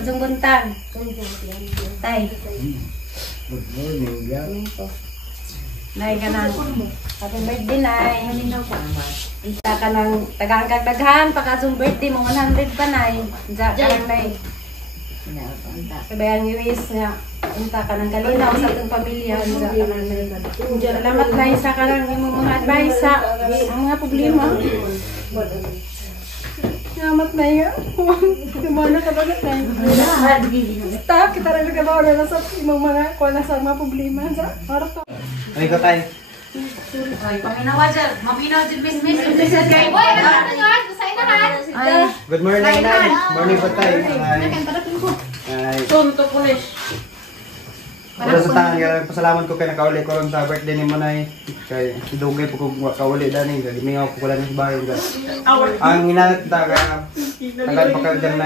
Masong buntag. Tay. Good morning, ya. Nay ka nang happy birthday, Nay. Isa ka nang tagang kagdaghan, pakasong birthday mo, 100 pa, Nay. Isa ka lang, Nay. Kabayang iwis nga, unta ka ng kalinaw sa itong pamilya. Salamat, Nay, sa karang imong mga advice sa mga problema. Salamat, Nay. Dumana ka ba, Nay? Stop, kita rin nagkabaw na sa imong mga kuha sa mga problema. Harap ka. Ay, ko tayo. Ay, paminawa dyan. Maminaw dyan, miss. Uy, ano nyo? Sa'yo na, ha? Good morning, Nay. Morning po tayo. Ay. Tunto, pulis. Wala sa tangan, pasalamat ko kay nakauli ko ron sa birthday ni Manay. Kay dugay po ko kauli dani, gimingaw ko lang sa bahay. Ang hinalat taga tagal pa ka dyan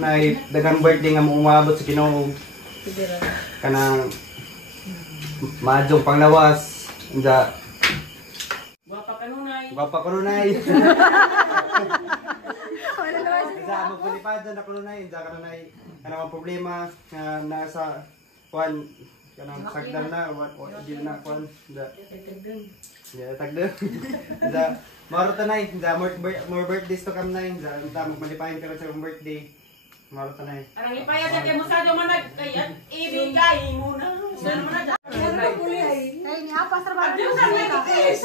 na dagang birthday nga mo umabot sa Ginoo. Kanang maadjong panglawas. Inda Gwapa kanunay. Gwapa kanunay. Inda magpalipad na kanunay, inda kanunay kanang problema nga nasa kuan kanang sagdan na di na kuan inda. Ya tagden. Inda maro tanay, inda more birthdays to come na inda magmalipayon ka sa birthday. Maro tanay. Arang ipaya dyan kay Musado manag kaya ibigay mo na. Saan mo na dyan? Ay, ni apa sa mga Adios ang nagkikis!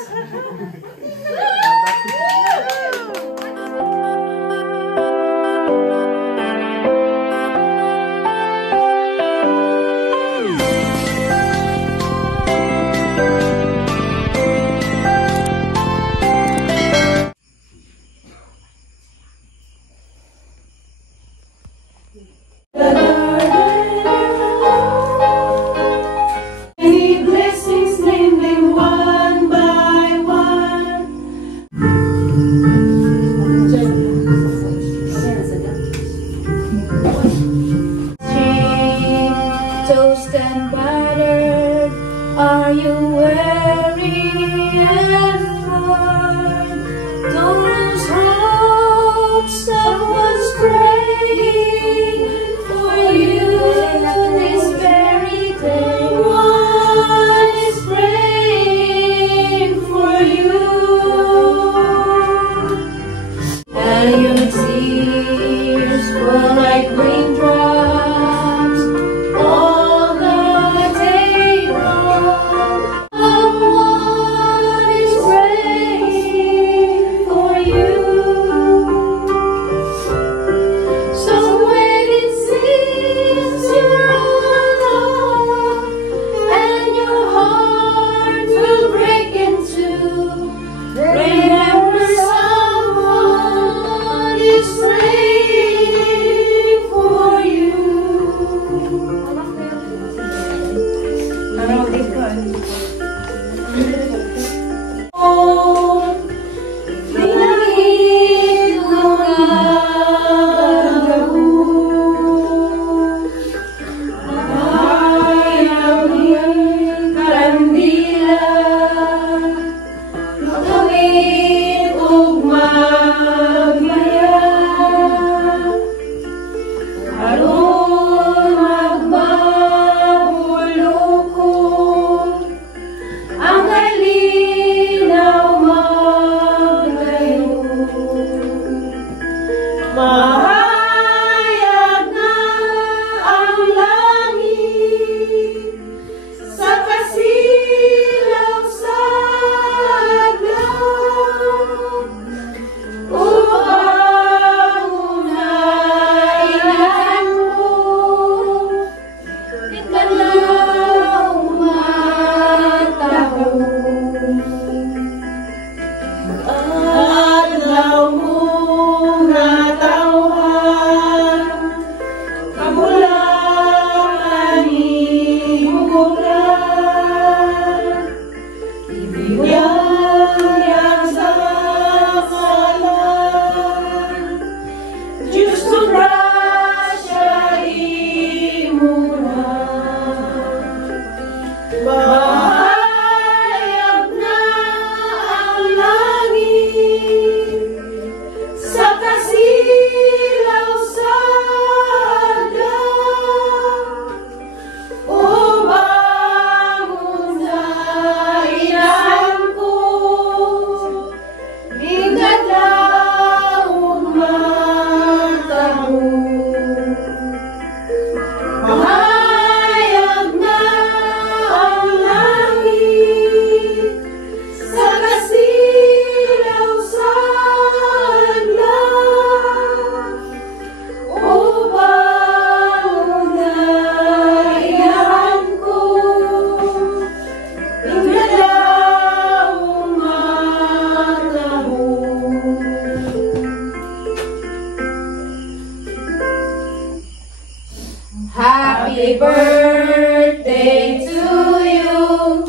Happy birthday to you.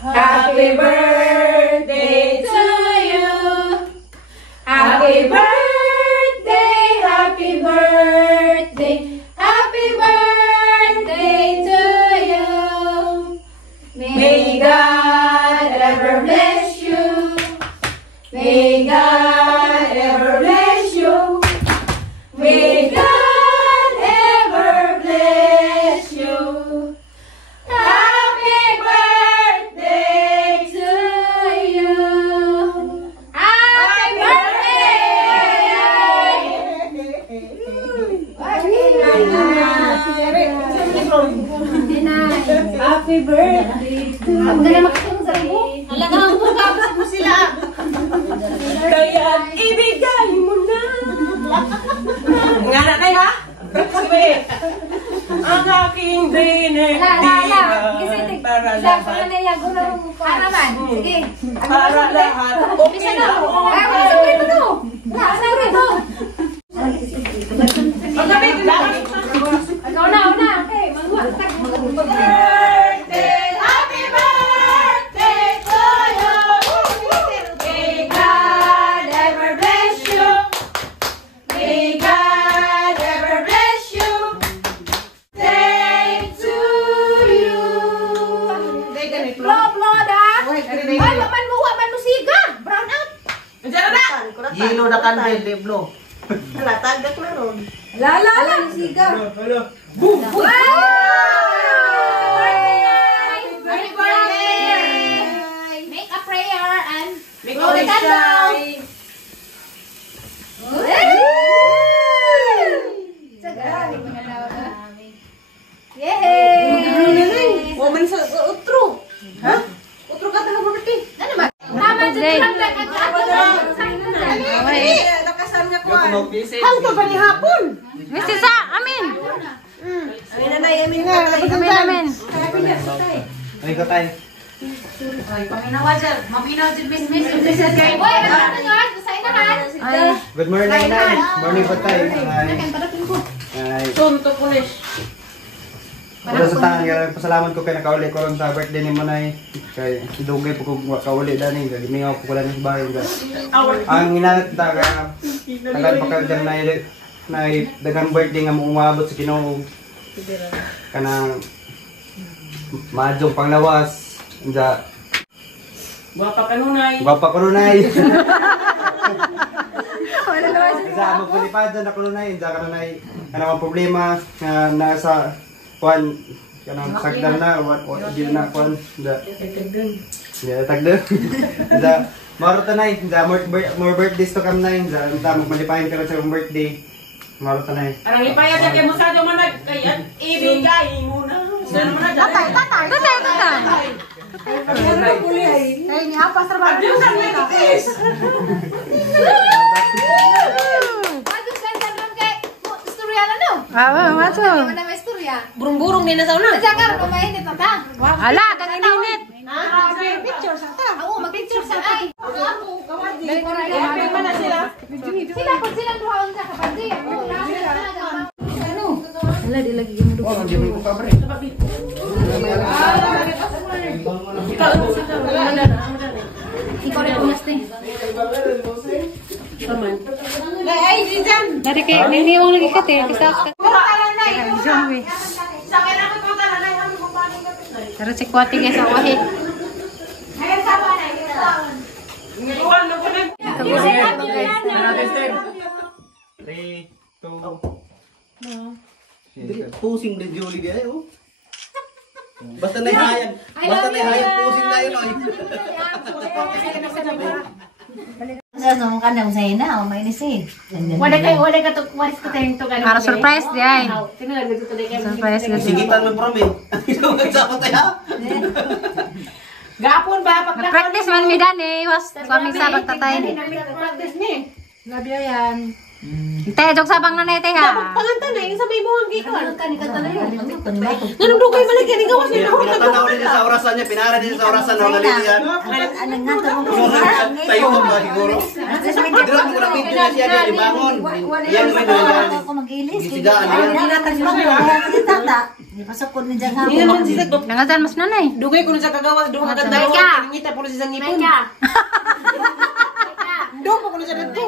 Happy birthday to you. Happy birthday, happy birthday, happy birthday to you. May God ever bless you. May God ever bless you. May God ever bless you. Happy birthday to you. Happy birthday. Happy birthday to you. Ang ganda makatulong sa ibo. Alagang buka mo sila. Kaya ibigay mo na. Nga na kayo ha? Sabi, ang aking dinigdigan para lahat. Ano man? Sige. Para lahat. Okay na. Ikaw na, una. Okay, Birthday, happy birthday to you. May God ever bless you. May God ever bless you. Day to you. Upload ah. Ay, man mo siga. Brown out. Yelo na kandel, di blow. La. Siga. Wow! Happy birthday. Make a prayer and Blow the candle. Yay! Woman sa utro. Ha? Utro ka tayo birthday. Ano ba? Tama dyan lang Nakasam niya ko. Ang to ba ni hapon? Mr. Sa, amin. Ay nanay, amin nga. Ay ko tayo. Ay, paminawa dyan. Maminaw dyan, miss. Uy, ano nyo? Sa inahan. Good morning, Nay. Morning po tayo. Ay. Tunto pulis. Wala sa tangan, kaya pasalamat ko kay nakauli ko ron sa birthday ni Manay. Kay idugay po ko kauli dani, kay gimingaw po ko lang sa bahay. Ang inanat taga tagal pa ka dyan na dagang birthday nga mo umabot sa Ginoo. Kanang madyong panglawas. Nga Guwapa kanunay. Gwapa ko nunay. Isa magpalipad na ko nunay, ka nunay. Kanang problema nga nasa kuan kanang sagdan na di na kuan da. Ya tagda. Da maro tanay, da more birthdays to come na, da magmalipayan ka sa birthday. Maro tanay. Arang ipaya dyan kay Musado manag. Kaya ibigay mo na. Saan naman na dyan? Tatay. Ay, ni apa sa mga Abusan na kikis. Bagus kan sandang kay istorya na no? Mato. Ano na may istorya? Burung-burung din na sa una. Jangan kumainit na ta. Ala, kang ininit. Picture sa ta. Oo, mag-picture sa ay. Balik ko na Happy man na sila. Sila pag silang duhaon sa kapatid. Ano? Ala, di lagi yung dugo. Ikaw rin punas din. Ay, diyan. Dari kayak niniwang lagi ka, te. Bisa ka. Zombie. Sa akin ako ito na nanay. Ano kung paano kapit na? Pero si Kwati guys, ang wahid. Ayun sa pa na. Iwan na ko na. 3 2 Pusing din Julie dia oh. Basta nahayag. Basta nahayag pusing na yun oy. Sa ka na usay na, mainis eh. Wala ka to, waris ko tayong to ganun. Para surprise di ay. Tinulad ko tuloy kayo. Surprise guys. Sigitan mo prom eh. Ano magsama tayo? Gapon ba? Nag-practice man mi dani, was kaming sabat tatay. Practice ni. Love you yan. Te, jok sabang nanay te ha. Pangantan na, yung sa may buhang giko. Ganun dugay balik yan, ikaw was Pinatanaw din niya sa orasan niya, pinara din sa orasan ng naliliyan. Anong nga ito Tayo mo ba siguro? Dito mo na pinto na siya din, ibangon. Yan mo ito yan. ako mag-ilis. Gisigaan yan. Hindi pasok ko ni Jang Hindi naman si Zagdo. Nangasan mas nanay. Dugay ko na sa kagawas, doon ka ganda. Ngita po na si Zangipon. Doon po ko na siya dito.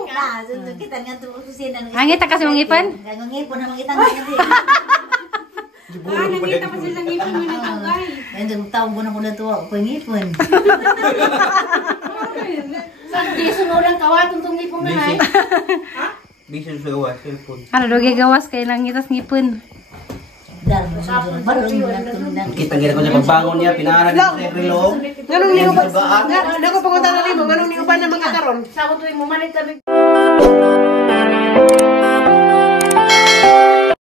Kita nga ito susinan. Hangit ka kasi mong ipan. Gagawin na mga itang nga. Nangita pa si Zangipon mo na tangay. Yan yung taong ko na ko na ito ako yung ngipon. Di sunuran kawatong tong ipong na ay. Bisyo sa gawa, cellphone. Ano doge gawas kay nangitas ngipon. Dahil mo sa barong mo lang tulungan. Kita ko niya pagbangon niya, pinara din sa relo. Ganun niyo ba? Nako pangunta na limo, ganun niyo ba na mga karon? Sa ko tuwing mo malit tabi.